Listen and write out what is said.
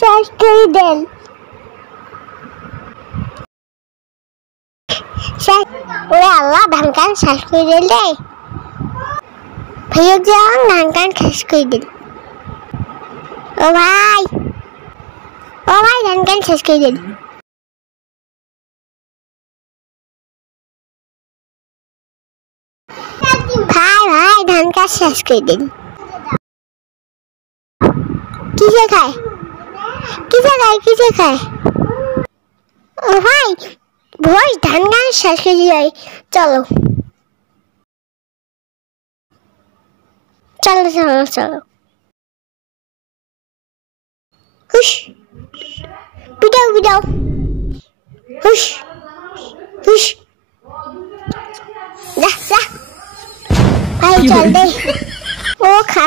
শেষ করে দেন। ওরে আল্লাহ, ধান কান শেষ করে দিল রে। ভাইয়া যান, ধান কান শেষ করে দিল। ও ভাই, ধান কান শেষ করে দিল। ভাই ধান কাজ শেষ করে দিন। কিসে খায়? ও ভাই, ভোজ ধান কাজ শেষ করে দিয়ে চলো। হুশ, পিটাও। হুশ, যা ভাই, চল দে। ও খা।